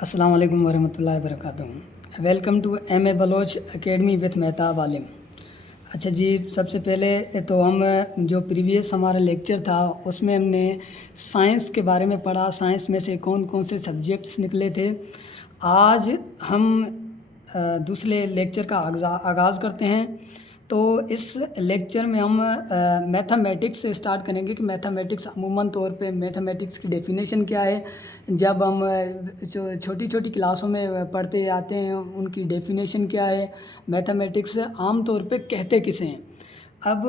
अस्सलाम वालेकुम वरहमतुल्लाहि वबरकातुहू। Welcome to M Baloch academy with Mehtab Alim. अच्छा जी, सबसे पहले तो हम जो प्रीवियस हमारा लेक्चर था उसमें हमने साइंस के बारे में पढ़ा, साइंस में से कौन कौन से सब्जेक्ट्स निकले थे। आज हम दूसरे लेक्चर का आगाज़ करते हैं। तो इस लेक्चर में हम मैथमेटिक्स से स्टार्ट करेंगे कि मैथमेटिक्स अमूमन तौर पे मैथमेटिक्स की डेफिनेशन क्या है। जब हम छोटी छोटी क्लासों में पढ़ते आते हैं उनकी डेफिनेशन क्या है, मैथमेटिक्स आम तौर पे कहते किसे हैं। अब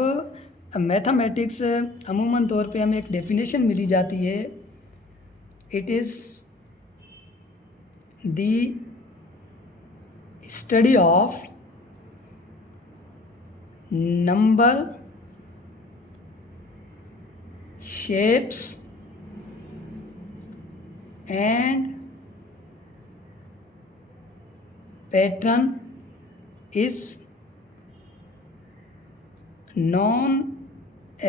मैथमेटिक्स अमूमन तौर पे हमें एक डेफिनेशन मिली जाती है, it is the study of number, shapes and pattern is known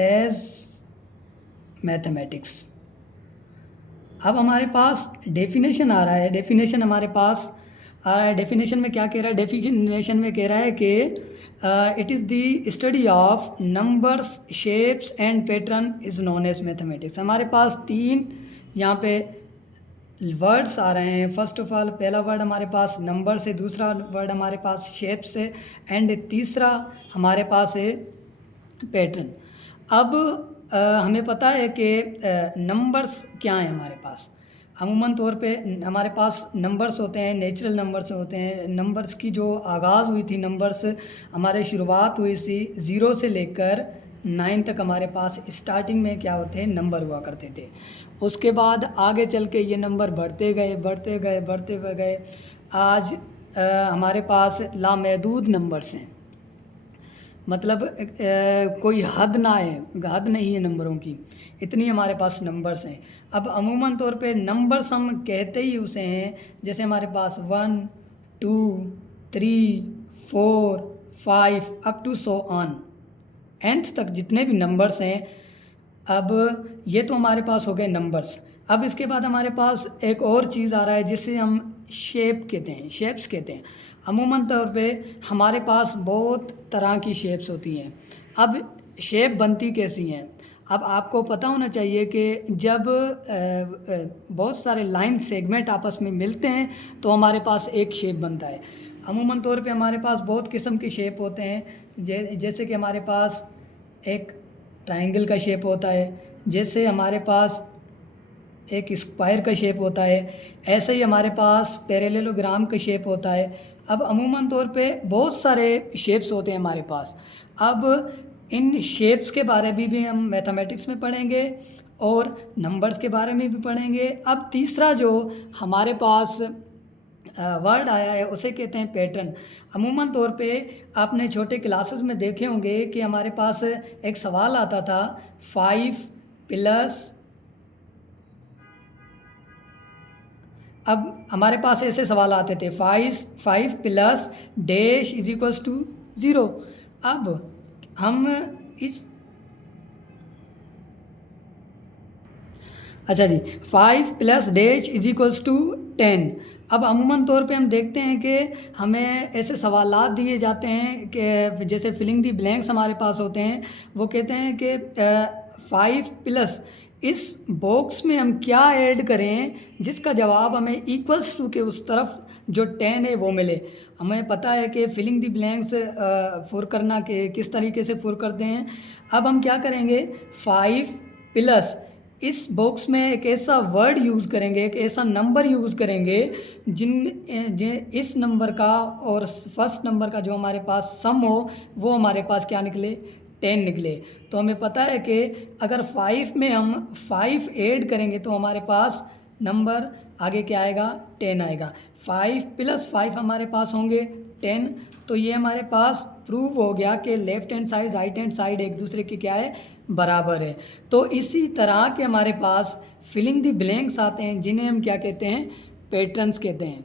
as mathematics। अब हमारे पास डेफिनेशन आ रहा है, डेफिनेशन हमारे पास आ रहा है। डेफिनेशन में क्या कह रहा है? डेफिनेशन में कह रहा है कि it is the study of numbers, shapes and pattern is known as mathematics. हमारे पास तीन यहाँ पे वर्ड्स आ रहे हैं। फर्स्ट ऑफ ऑल पहला वर्ड हमारे पास नंबर से, दूसरा वर्ड हमारे पास शेप से एंड तीसरा हमारे पास है पैटर्न। अब हमें पता है कि नंबर्स क्या हैं हमारे पास। अमूमन तौर पे हमारे पास नंबर्स होते हैं, नेचुरल नंबर्स होते हैं। नंबर्स की जो आगाज़ हुई थी, नंबर्स हमारे शुरुआत हुई थी 0 से लेकर 9 तक। हमारे पास स्टार्टिंग में क्या होते हैं, नंबर हुआ करते थे। उसके बाद आगे चल के ये नंबर बढ़ते गए बढ़ते गए बढ़ते गए। आज हमारे पास लामहदूद नंबर्स हैं, मतलब कोई हद ना है, हद नहीं है नंबरों की, इतनी हमारे पास नंबर्स हैं। अब अमूमन तौर पे नंबर्स हम कहते ही उसे हैं, जैसे हमारे पास 1 2 3 4 5 up to so on, nth तक जितने भी नंबर्स हैं। अब ये तो हमारे पास हो गए नंबर्स। अब इसके बाद हमारे पास एक और चीज़ आ रहा है जिसे हम शेप कहते हैं, शेप्स कहते हैं। अमूमन तौर पे हमारे पास बहुत तरह की शेप्स होती हैं। अब शेप बनती कैसी हैं? अब आपको पता होना चाहिए कि जब बहुत सारे लाइन सेगमेंट आपस में मिलते हैं तो हमारे पास एक शेप बनता है। अमूमन तौर पे हमारे पास बहुत किस्म के शेप होते हैं। जैसे कि हमारे पास एक ट्रायंगल का शेप होता है, जैसे हमारे पास एक स्क्वायर का शेप होता है, ऐसे ही हमारे पास पैरेललोग्राम का शेप होता है। अब अमूमन तौर पे बहुत सारे शेप्स होते हैं हमारे पास। अब इन शेप्स के बारे में भी हम मैथमेटिक्स में पढ़ेंगे और नंबर्स के बारे में भी पढ़ेंगे। अब तीसरा जो हमारे पास वर्ड आया है उसे कहते हैं पैटर्न। अमूमन तौर पे आपने छोटे क्लासेस में देखे होंगे कि हमारे पास एक सवाल आता था 5 प्लस, अब हमारे पास ऐसे सवाल आते थे 5 plus dash is equals to 0। अब हम इस अच्छा जी, 5 plus dash is equals to 10। अब अमूमन तौर पे हम देखते हैं कि हमें ऐसे सवालात दिए जाते हैं कि जैसे फिलिंग दी ब्लैंक्स हमारे पास होते हैं। वो कहते हैं कि 5 प्लस इस बॉक्स में हम क्या ऐड करें जिसका जवाब हमें इक्वल्स टू के उस तरफ जो 10 है वो मिले। हमें पता है कि फिलिंग दी ब्लैंक्स फुर करना के किस तरीके से फुर करते हैं। अब हम क्या करेंगे, 5 प्लस इस बॉक्स में एक ऐसा वर्ड यूज़ करेंगे, एक ऐसा नंबर यूज़ करेंगे इस नंबर का और फर्स्ट नंबर का जो हमारे पास सम हो वो हमारे पास क्या निकले, 10 निकले। तो हमें पता है कि अगर 5 में हम 5 ऐड करेंगे तो हमारे पास नंबर आगे क्या आएगा, 10 आएगा। 5 प्लस 5 हमारे पास होंगे 10। तो ये हमारे पास प्रूव हो गया कि left hand side right hand side एक दूसरे के क्या है, बराबर है। तो इसी तरह के हमारे पास फिलिंग द ब्लैंक्स आते हैं जिन्हें हम क्या कहते हैं, पैटर्न्स कहते हैं।